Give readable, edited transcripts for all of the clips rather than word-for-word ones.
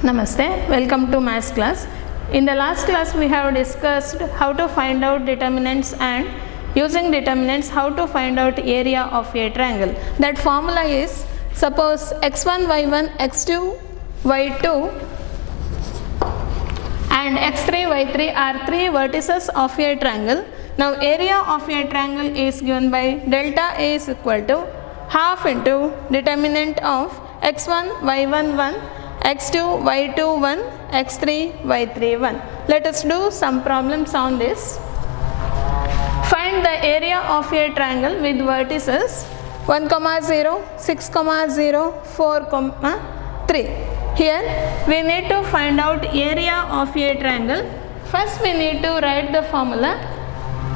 Namaste, welcome to maths class. In the last class we have discussed how to find out determinants and using determinants how to find out area of a triangle. That formula is, suppose x1, y1, x2, y2 and x3, y3 are three vertices of a triangle. Now area of a triangle is given by delta A is equal to half into determinant of x1, y1, 1, x2, y2, 1, x3, y3, 1. Let us do some problems on this. Find the area of a triangle with vertices 1, 0, 6, 0, 4, 3. Here we need to find out area of a triangle. First we need to write the formula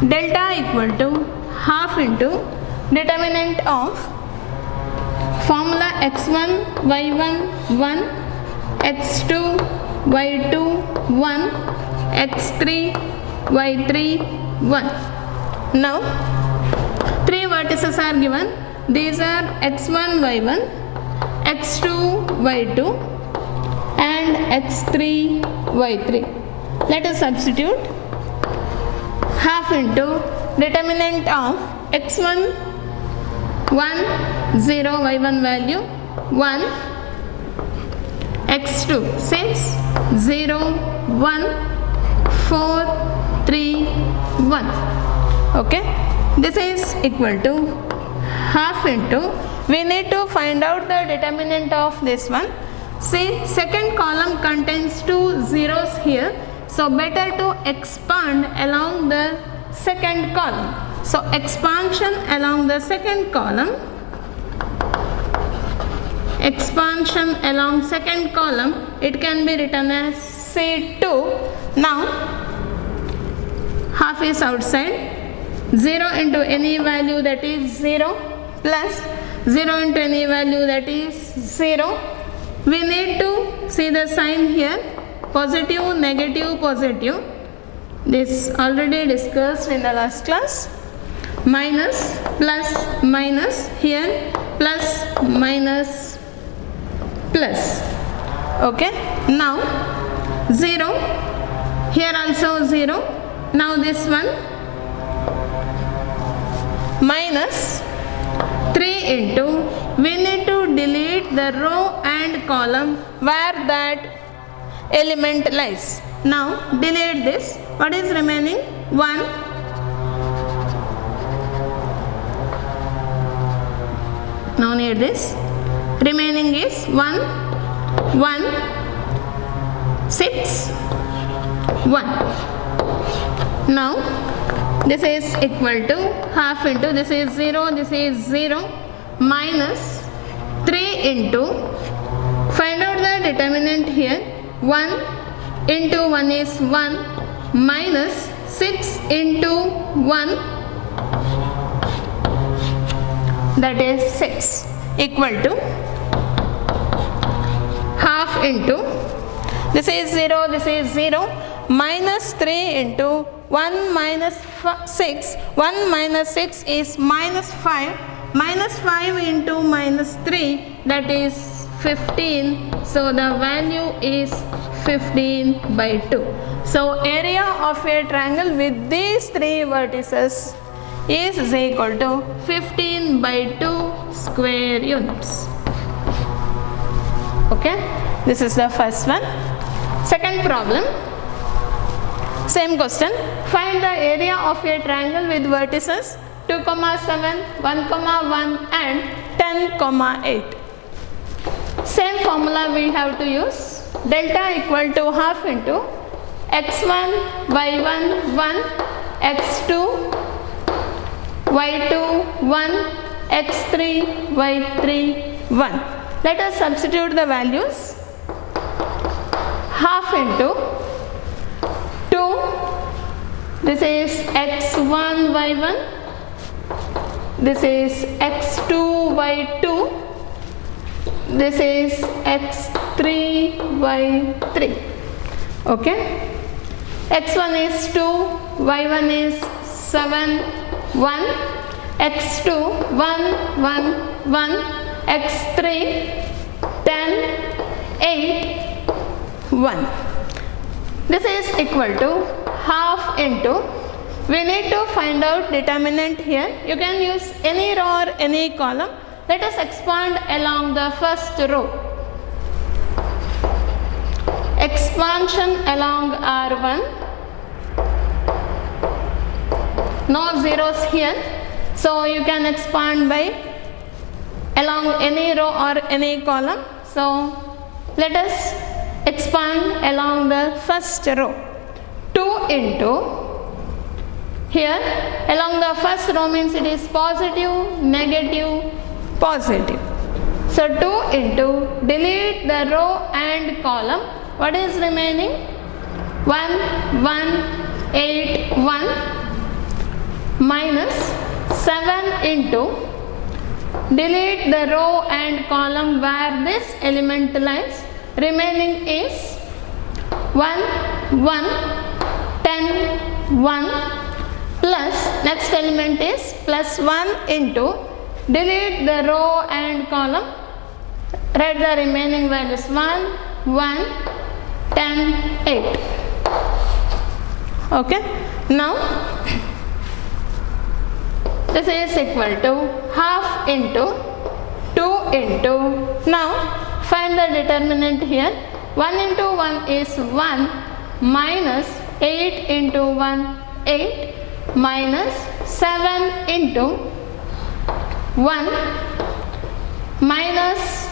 delta equal to half into determinant of formula x1, y1, 1, x2, y2, 1, x3, y3, 1. Now, three vertices are given. These are x1, y1, x2, y2 and x3, y3. Let us substitute half into determinant of x1, 1, 0, y1 value 1, x2 6, 0, 1, 4, 3, 1. Okay, this is equal to half into, we need to find out the determinant of this one. See, second column contains two zeros here, so better to expand along the second column. So expansion along the second column, expansion along second column, it can be written as C2. Now half is outside, 0 into any value that is 0 plus 0 into any value that is 0. We need to see the sign here, positive, negative, positive. This already discussed in the last class. Minus, plus, minus, here plus, minus, plus. Okay, now 0, here also 0. Now this one minus 3 into, we need to delete the row and column where that element lies. Now delete this. What is remaining? 1. No need this. Remaining is 1, 1, 6, 1. Now this is equal to half into, this is 0, this is 0, minus 3 into, find out the determinant here, 1 into 1 is 1, minus 6 into 1, that is 6, equal to half into, this is 0, this is 0, minus 3 into 1 minus 6, 1 minus 6 is minus 5, minus 5 into minus 3, that is 15, so the value is 15 by 2. So area of a triangle with these three vertices is equal to 15 by 2 square units. Okay, this is the first one. Second problem, same question. Find the area of a triangle with vertices 2, 7, 1, 1 and 10, 8. Same formula we have to use. Delta equal to half into x1, y1, 1, x2, y2, 1, x3, y3, 1. Let us substitute the values. Half into 2, this is x1, y1, this is x2, y2, this is x3, y3. Okay, x1 is 2, y1 is 7, 1, x2 1, 1, 1, x3 10, 8, 1. This is equal to half into, we need to find out determinant here. You can use any row or any column. Let us expand along the first row. Expansion along R1. No zeros here. So you can expand by along any row or any column. So let us expand along the first row. 2 into, here along the first row means it is positive, negative, positive. So 2 into, delete the row and column. What is remaining? 1, 1, 8, 1 minus 7 into, delete the row and column where this element lies. Remaining is 1, 1, 10, 1 plus next element is plus 1 into, delete the row and column, write the remaining values 1, 1, 10, 8. Okay. Now this is equal to half into 2 into, now find the determinant here. 1 into 1 is 1 minus 8 into 1, 8 minus 7 into 1 minus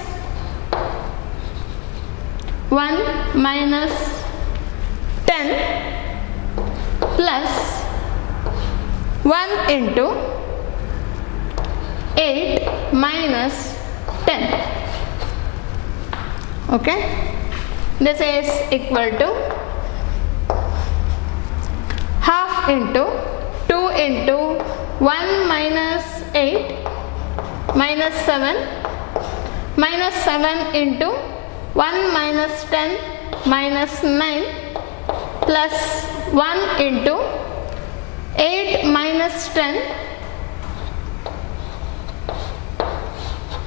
1 minus 10 plus 1 into 8 minus 10. Okay, this is equal to half into 2 into 1 minus 8 minus 7 into 1 minus 10 minus 9 plus 1 into 8 minus 10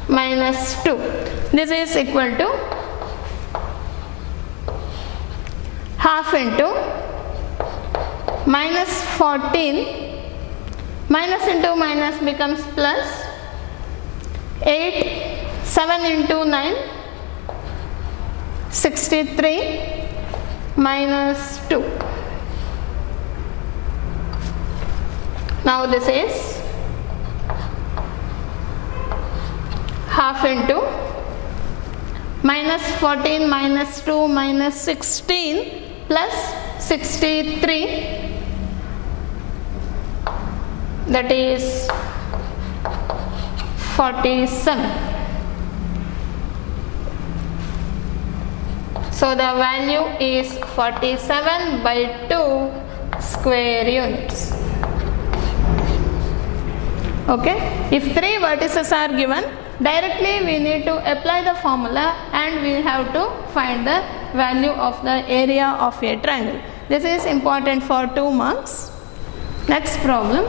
minus 2. This is equal to half into minus 14, minus into minus becomes plus 8, 7 into 9, 63 minus 2. Now this is half into minus 14 minus 2 minus 16 plus 63, that is 47. So the value is 47 by 2 square units. Okay, if 3 vertices are given, directly we need to apply the formula and we have to find the value of the area of a triangle. This is important for 2 marks. Next problem.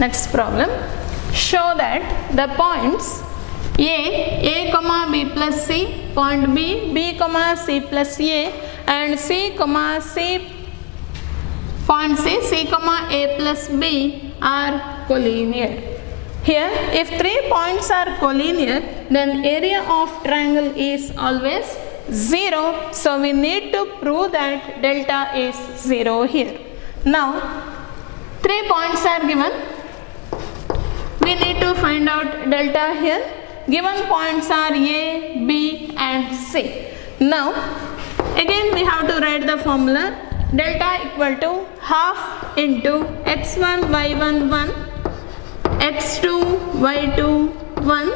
Next problem, show that the points A comma B plus C, point B comma C plus A, and C comma C, point C comma A plus B are collinear. Here, if 3 points are collinear, then area of triangle is always 0. So we need to prove that delta is 0 here. Now, 3 points are given. We need to find out delta here. Given points are A, B and C. Now again we have to write the formula. Delta equal to half into x1 y1 1, x2 y2 1,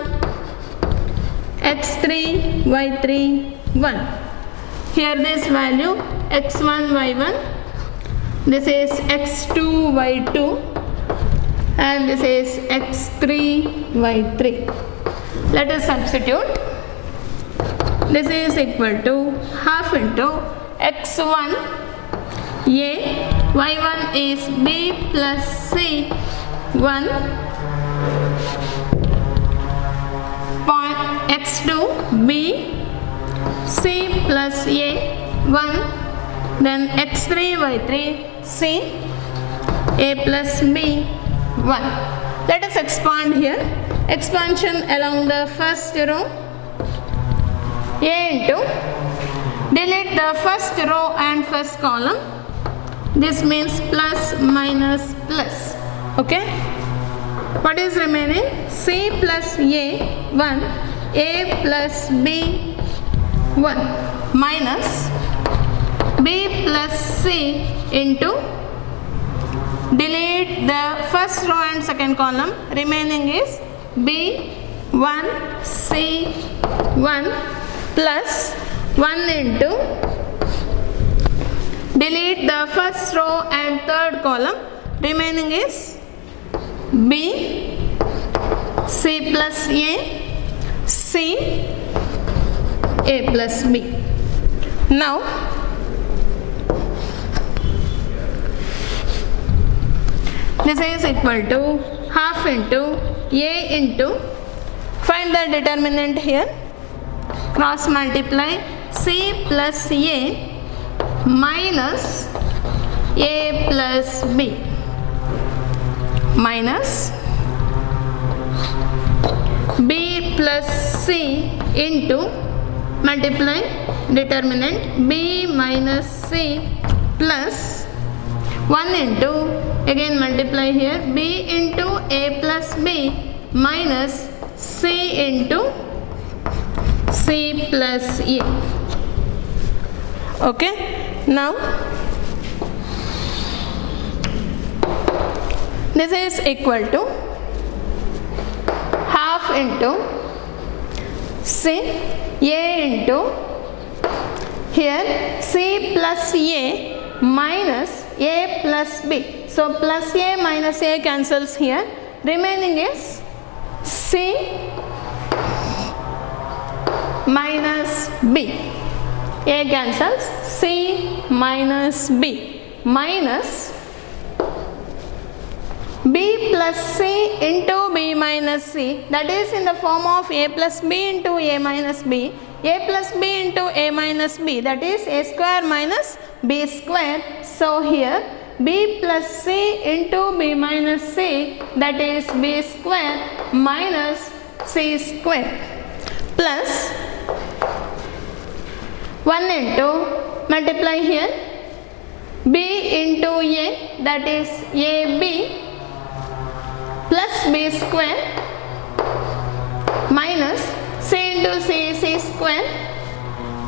x3 y3 1. Here this value x1 y1, this is x2 y2 and this is x3 y3. Let us substitute. This is equal to half into x1 a, y1 is b plus c 1, point x2 b, c plus a 1, then x3 y3 c, a plus b 1. Let us expand here. Expansion along the first row. A into, delete the first row and first column. This means plus minus plus. Okay. What is remaining? C plus A 1, A plus B 1 minus B plus C into, delete the first row and second column, remaining is B 1 C 1 plus 1 into, delete the first row and third column, remaining is B C plus A C A plus B. Now this is equal to half into A into, find the determinant here, cross multiply C plus A minus A plus B minus B plus C into, multiply determinant B minus C plus 1 into, again multiply here, B into A plus B minus C into C plus A. Okay. Now this is equal to half into C A into, here C plus A minus A plus B. So plus A minus A cancels here. Remaining is C minus B. A cancels, C minus B minus B plus C into B minus C, that is in the form of A plus B into A minus B, A plus B into A minus B, that is A square minus B square. So here B plus C into B minus C, that is B square minus C square, plus 1 into, multiply here, B into A, that is AB plus B square minus C into C, C square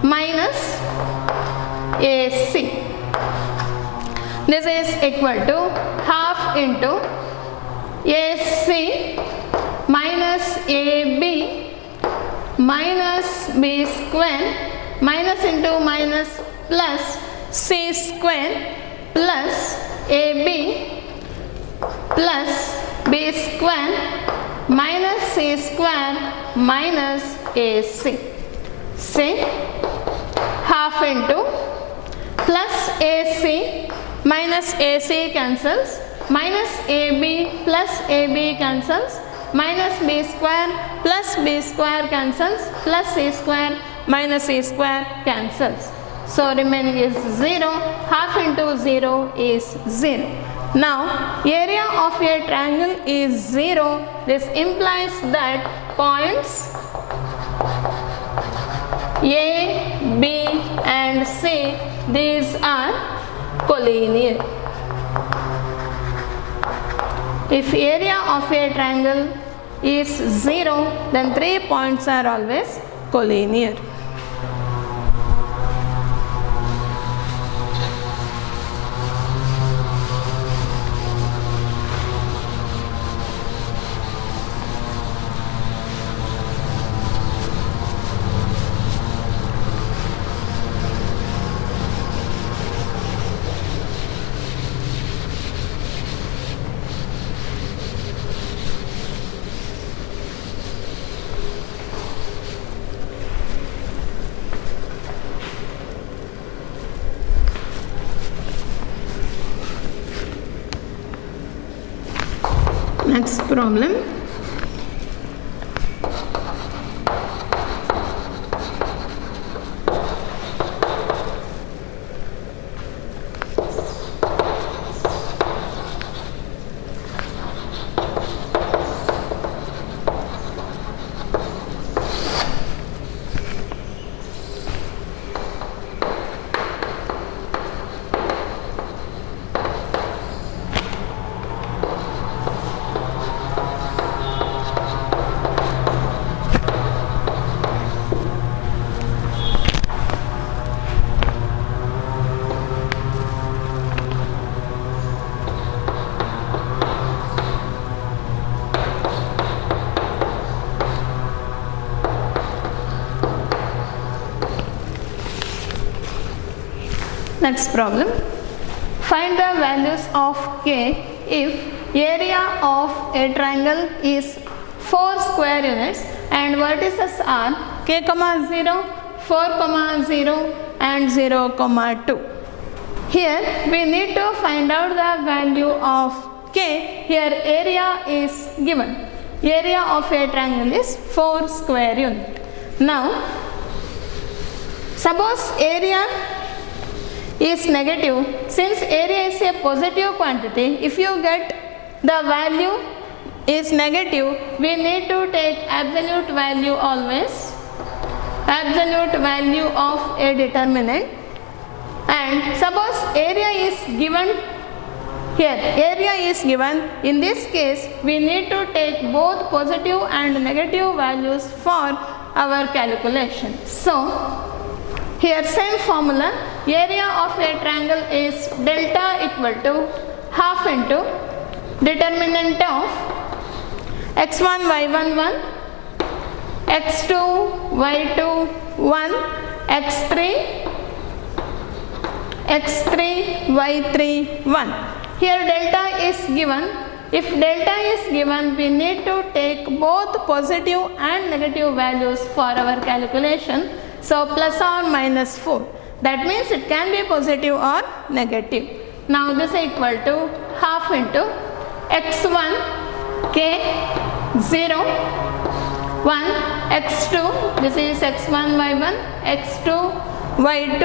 minus AC. This is equal to half into AC minus AB minus B square minus into minus plus C square plus AB plus B square minus C square minus AC. See, half into plus AC minus AC cancels, minus AB plus AB cancels, minus B square plus B square cancels, plus C square minus C square cancels. So remaining is 0, half into 0 is 0. Now area of a triangle is 0. This implies that points A, B and C, these are collinear. if area of a triangle is 0, then 3 points are always collinear. Next problem. Next problem. Find the values of k if area of a triangle is 4 square units and vertices are k, 0, 4, 0 and 0, 2. Here we need to find out the value of k. Here area is given. Area of a triangle is 4 square unit. Now suppose area is negative. Since area is a positive quantity, if you get the value is negative, we need to take absolute value always, absolute value of a determinant. And suppose area is given here, area is given. In this case, we need to take both positive and negative values for our calculation. So here same formula, area of a triangle is delta equal to half into determinant of x1, y1, 1, x2, y2, 1, x3, y3, 1. Here delta is given. If delta is given, we need to take both positive and negative values for our calculation. So plus or minus 4. That means it can be positive or negative. Now this is equal to half into x1 k 0 1 x2, this is x1 y1, x2 y2,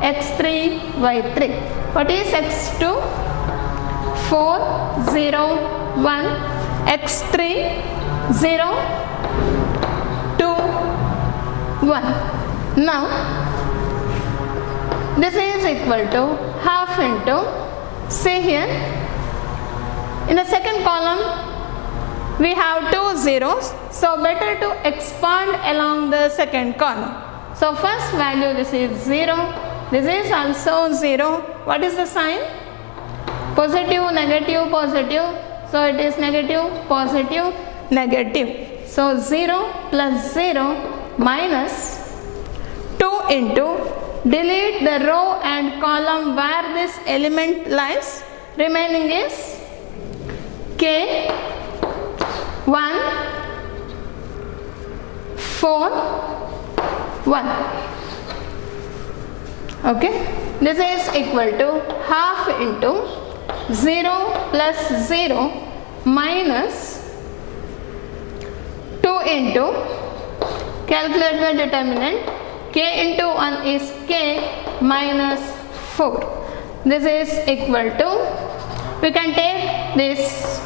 x3 y3. What is x2? 4 0 1, x3 0 2 1. Now this is equal to half into, see here in the second column we have 2 zeros, so better to expand along the second column. So first value, this is 0, this is also 0. What is the sign? Positive, negative, positive. So it is negative, positive, negative. So 0 plus 0 minus 2 into, delete the row and column where this element lies, remaining is k 1 4 1. Okay, this is equal to half into 0 plus 0 minus 2 into, calculate the determinant, k into 1 is k minus 4. This is equal to, we can take this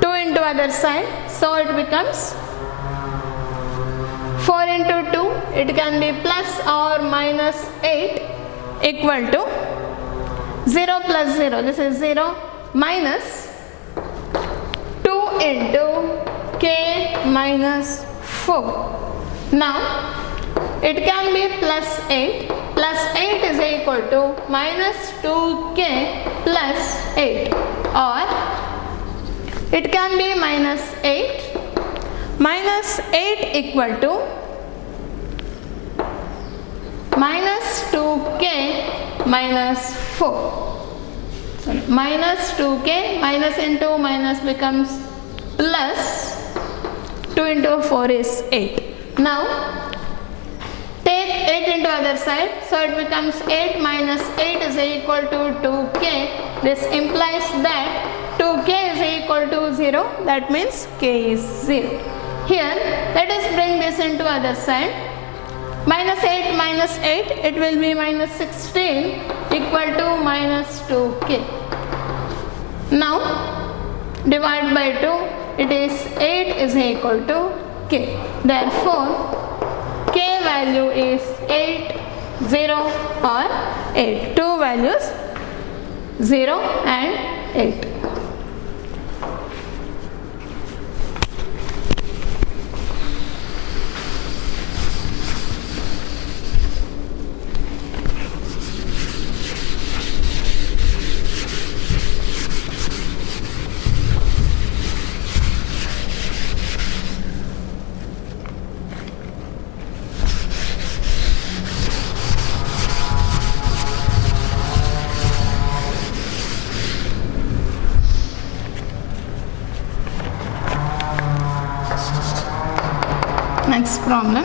2 into other side, so it becomes 4 into 2, it can be plus or minus 8 equal to 0 plus 0, this is 0, minus 2 into k minus 4. Now it can be plus 8 is equal to minus 2k plus 8, or it can be minus 8 equal to minus 2k minus 4. So minus 2k, minus into minus becomes plus, 2 into 4 is 8. Now take 8 into other side, so it becomes 8 minus 8 is equal to 2k. This implies that 2k is equal to 0, that means k is 0. Here let us bring this into other side. Minus 8 minus 8, it will be minus 16 equal to minus 2k. Now divide by 2, it is 8 is equal to k. Therefore k value is 8, 0 or 8. Two values 0 and 8. Next problem.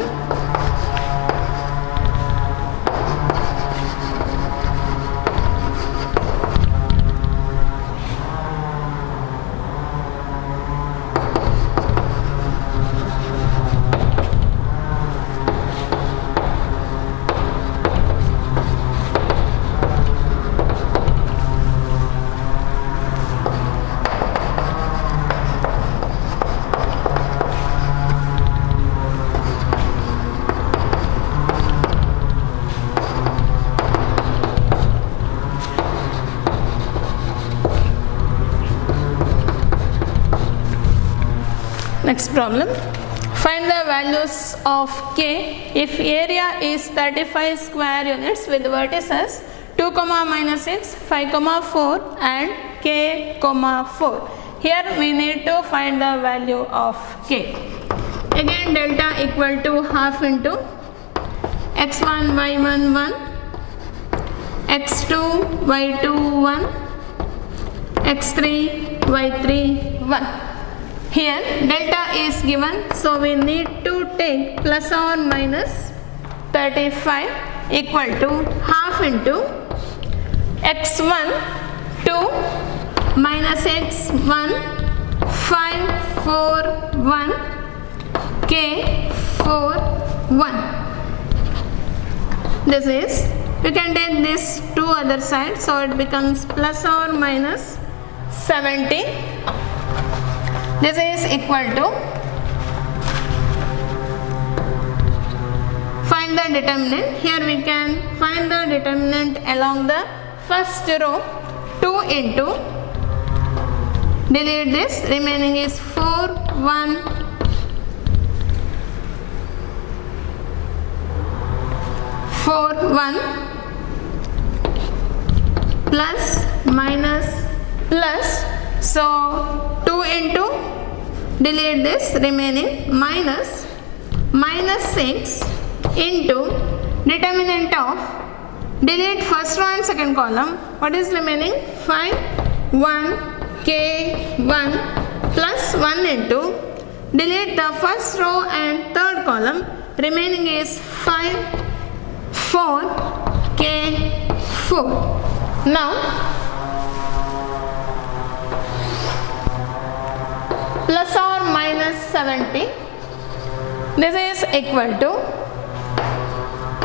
Next problem. Find the values of k if area is 35 square units with vertices 2, minus 6, 5, 4 and k, 4. Here we need to find the value of k. Again delta equal to half into x1, y1, 1, x2, y2, 1, x3, y3, 1. Here delta is given, so we need to take plus or minus 35 equal to half into x1 2 minus x1 5 4 1 k 4 1. This is, you can take this to other side, so it becomes plus or minus 70. This is equal to, find the determinant. Here we can find the determinant along the first row. 2 into, delete this, remaining is 4 1 4 1 plus minus plus, so 2 into, delete this, remaining minus 6 into determinant of, delete first row and second column, what is remaining? 5 1 k 1 plus 1 into, delete the first row and third column, remaining is 5 4 k 4. Now plus or minus 70, this is equal to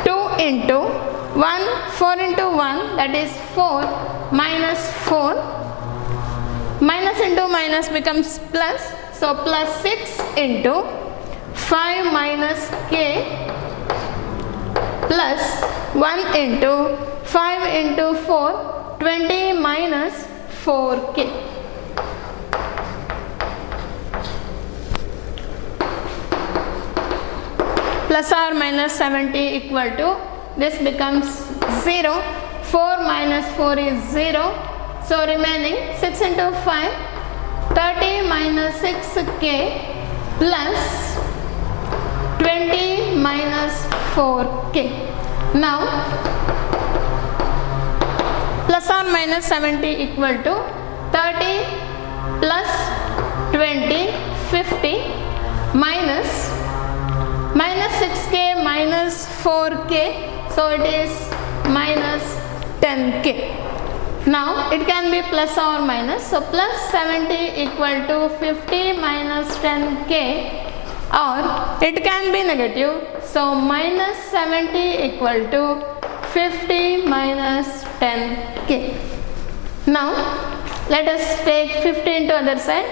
2 into 1, 4 into 1, that is 4 minus 4, minus into minus becomes plus, so plus 6 into 5 minus k plus 1 into 5 into 4, 20 minus 4k. Plus or minus 70 equal to, this becomes 0. 4 minus 4 is 0. So remaining 6 into 5, 30 minus 6k plus 20 minus 4k. Now plus or minus 70 equal to 30 plus 20, 50 minus 6k minus 4k, so it is minus 10k. Now it can be plus or minus, so plus 70 equal to 50 minus 10k, or it can be negative, so minus 70 equal to 50 minus 10k. Now let us take 50 into other side.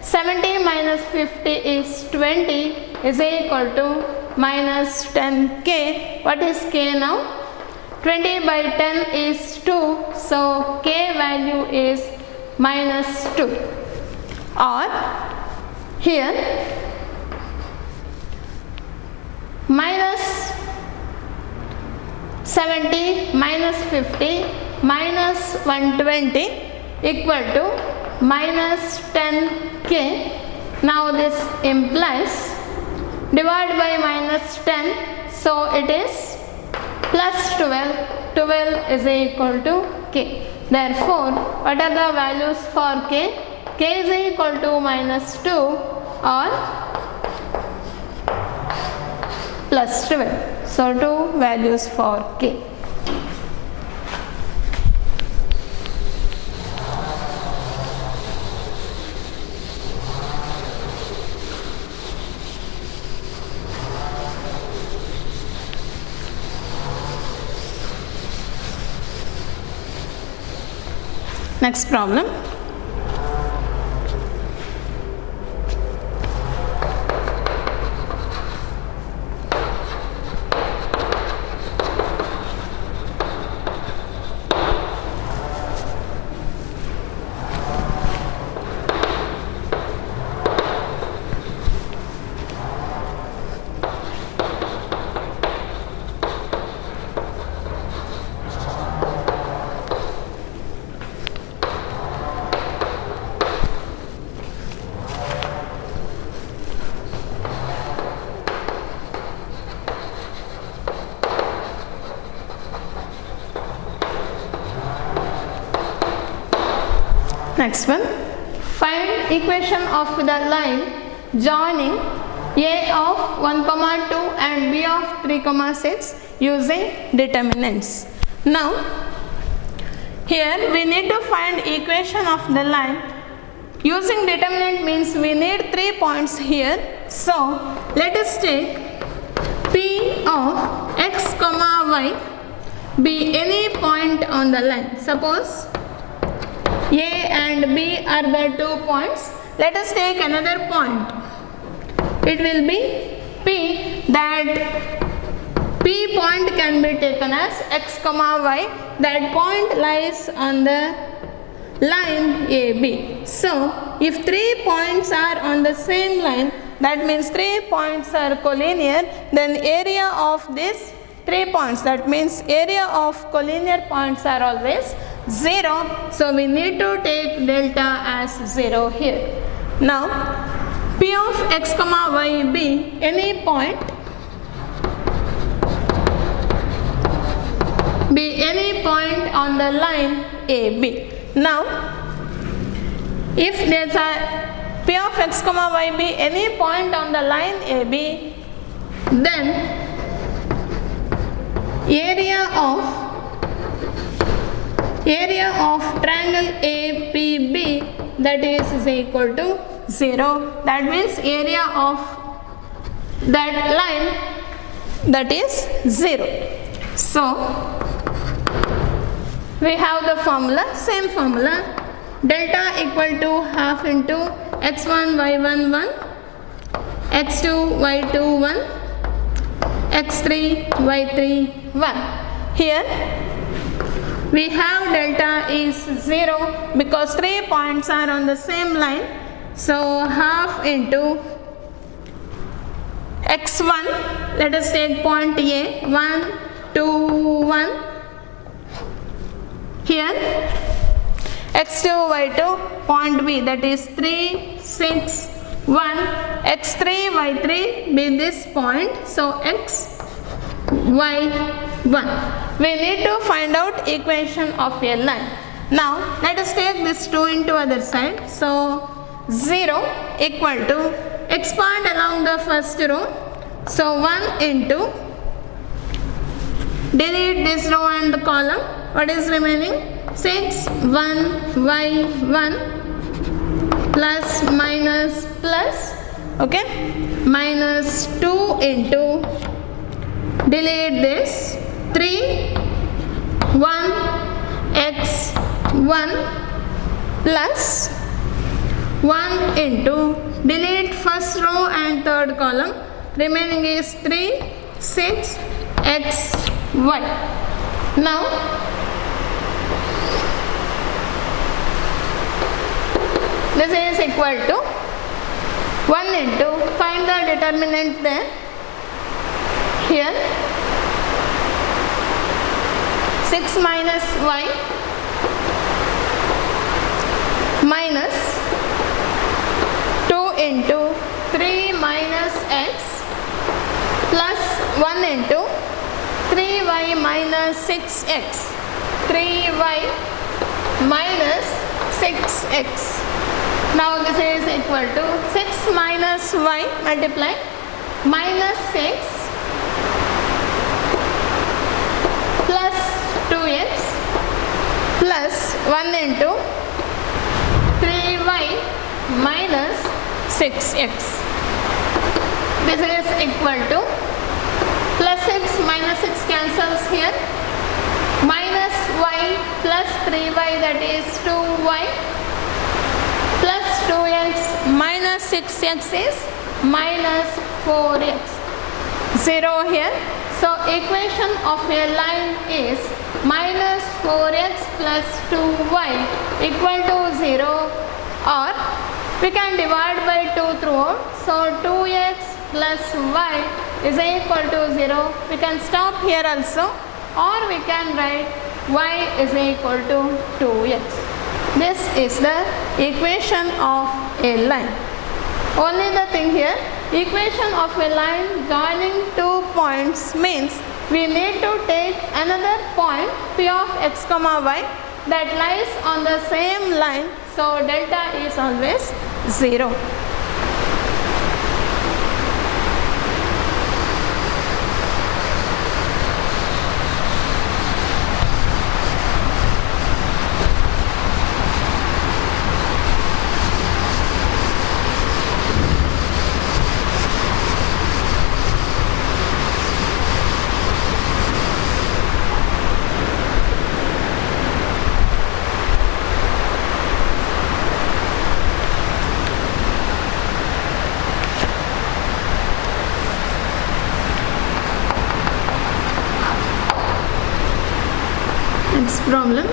70 minus 50 is 20 is equal to minus 10k. What is k now? 20 by 10 is 2, so k value is minus 2. Or here minus 70 minus 50 minus 120 equal to minus 10k. Now this implies divide by minus 10, so it is plus 12. 12 is equal to k. Therefore, what are the values for k? K is equal to minus 2 or plus 12. So 2 values for k. Next problem. Next one, find equation of the line joining a of 1, 2 and b of 3, 6 using determinants. Now here we need to find equation of the line. Using determinant means we need 3 points here. So let us take p of x, y be any point on the line. Suppose A and B are the 2 points. Let us take another point. It will be P. That P point can be taken as x, y. That point lies on the line AB. So if 3 points are on the same line, that means 3 points are collinear, then area of these 3 points, that means area of collinear points are always 0. So we need to take delta as 0 here. Now P of x, y be any point, on the line AB. Now if there's a P of x, y be any point on the line AB, then area of triangle APB, that is equal to 0. That means area of that line, that is 0. So we have the formula, same formula, delta equal to half into x1 y1 1, x2 y2 1, x3 y3 1. Here we have delta is 0 because 3 points are on the same line. So half into x1, let us take point A, 1, 2, 1, here x2, y2, point B, that is 3, 6, 1, x3, y3 be this point, so x, y, 1. We need to find out equation of a line. Now let us take this 2 into other side, so 0 equal to, expand along the first row, so 1 into, delete this row and the column, what is remaining? 6, 1, y, 1, plus, minus, plus, okay, minus 2 into, delete this, 3, 1, x, 1, plus, 1 into, delete first row and third column, remaining is 3, 6, x, y. Now, this is equal to 1 into, find the determinant there, here, 6 minus y minus 2 into 3 minus x plus 1 into 3y minus 6x, 3y minus 6x. Now this is equal to 6 minus y multiply minus 6 plus 2x plus 1 into 3y minus 6x. This is equal to plus 6 minus 6 cancels here, minus y plus 3y, that is 2y, plus 2x minus 6x is minus 4x, 0 here. So equation of a line is minus 4x plus 2y equal to 0, or we can divide by 2 throughout. So 2x plus y is equal to 0. We can stop here also, or we can write y is equal to 2x. This is the equation of a line. Only the thing here, equation of a line joining 2 points means we need to take another point p of x comma y that lies on the same line, so delta is always 0. Next problem.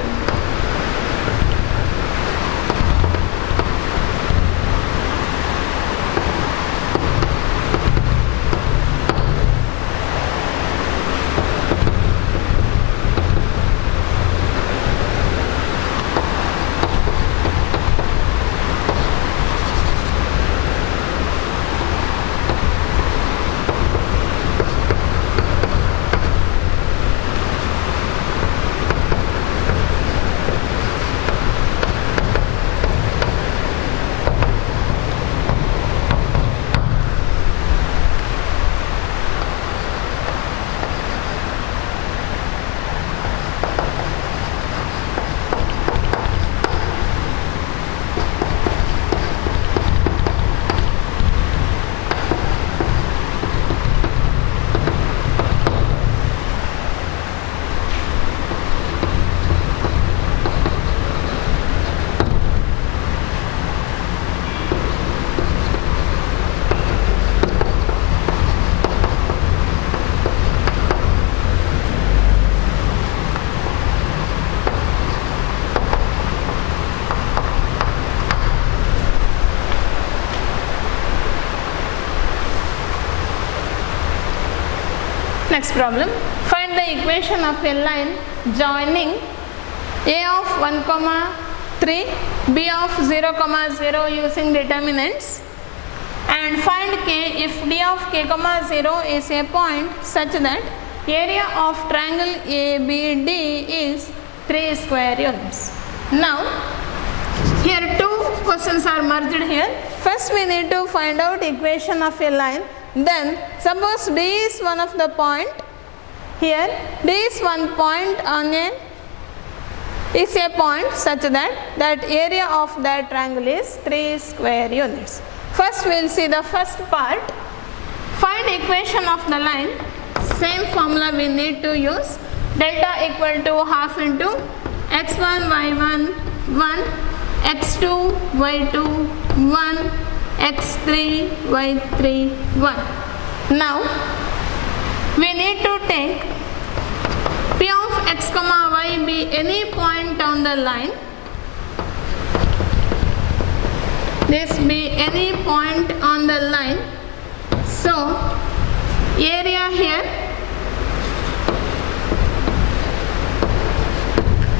Next problem, find the equation of a line joining a of 1 comma 3, b of 0 comma 0 using determinants, and find k if d of k comma 0 is a point such that area of triangle ABD is 3 square units. Now here two questions are merged here. First we need to find out equation of a line. Then suppose D is one of the point, here D is one point on a point such that area of that triangle is 3 square units. First we will see the first part. Find equation of the line. Same formula we need to use. Delta equal to half into x1 y1 1, x2 y2 1, x3 y3 1. Now we need to take p of x comma y be any point on the line. This be any point on the line. So area here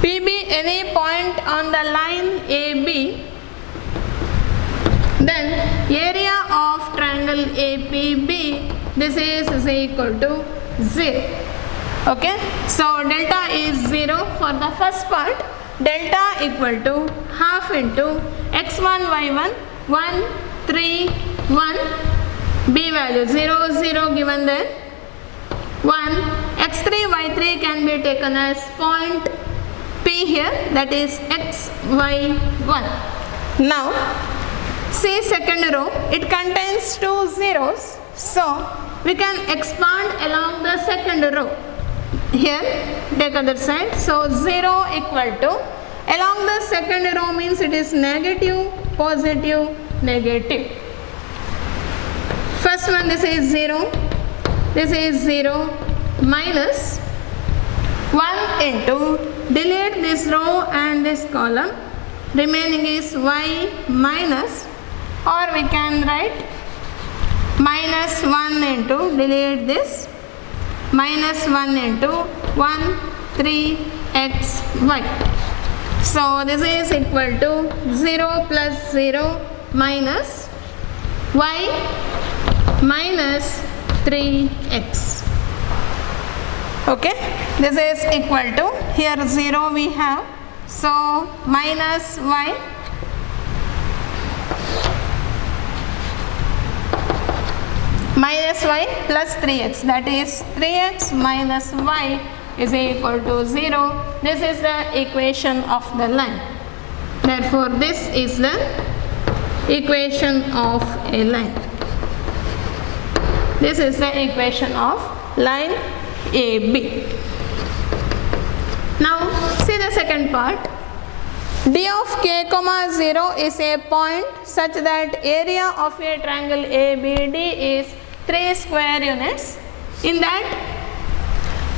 P be any point on the line AB, then area of triangle APB, this is equal to 0. Okay, so delta is 0 for the first part. Delta equal to half into x1 y1 1 3 1, b value 0 0 given there 1, x3 y3 can be taken as point P here, that is x y 1. Now see second row, it contains two zeros, so we can expand along the second row. Here take other side, so 0 equal to, along the second row means it is negative, positive, negative. First one, this is 0, this is 0, minus 1 into, delete this row and this column, remaining is y minus, or we can write minus 1 into, delete this, minus 1 into 1 3 x y. So this is equal to 0 plus 0 minus y minus 3x. Okay, this is equal to, here 0 we have, so minus y plus 3x, that is 3x minus y is equal to 0. This is the equation of the line. Therefore this is the equation of a line. This is the equation of line AB. Now see the second part. D of k comma 0 is a point such that area of a triangle ABD is 3 square units. In that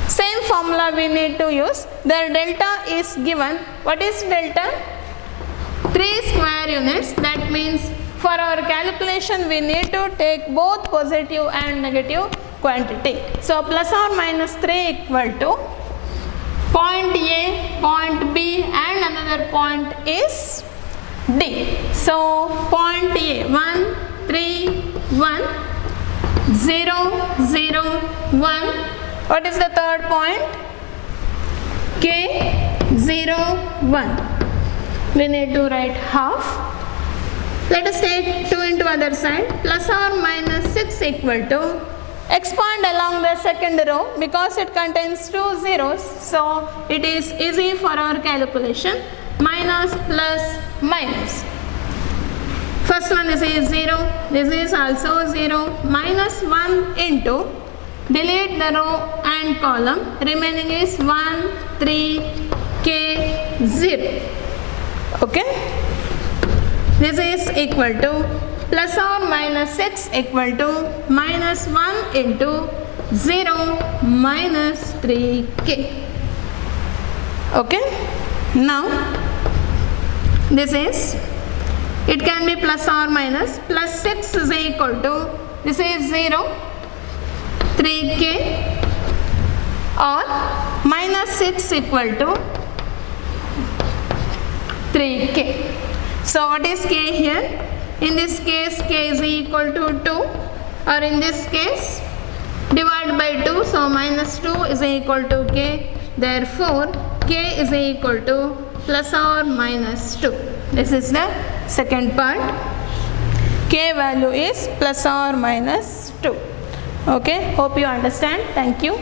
same formula we need to use. The delta is given. What is delta? 3 square units. That means for our calculation we need to take both positive and negative quantity. So plus or minus 3 equal to point A, point B and another point is D. So point A 1 3 1 0 0 1. What is the third point? K 0 1. We need to write half. Let us take 2 into other side, plus or minus 6 equal to, expand along the second row because it contains two zeros, so it is easy for our calculation. Minus plus minus. First one, this is 0, this is also 0, minus 1 into, delete the row and column, remaining is 1 3 k 0. Okay, this is equal to plus or minus 6 equal to minus 1 into 0 minus 3k. Okay, now this is, it can be plus or minus, plus 6 is equal to, this is 0 3k or minus 6 equal to 3k. So what is k here? In this case k is equal to 2, or in this case divide by 2, so minus 2 is equal to k. Therefore k is equal to plus or minus 2. This is the second part. K value is plus or minus 2. Okay, hope you understand. Thank you.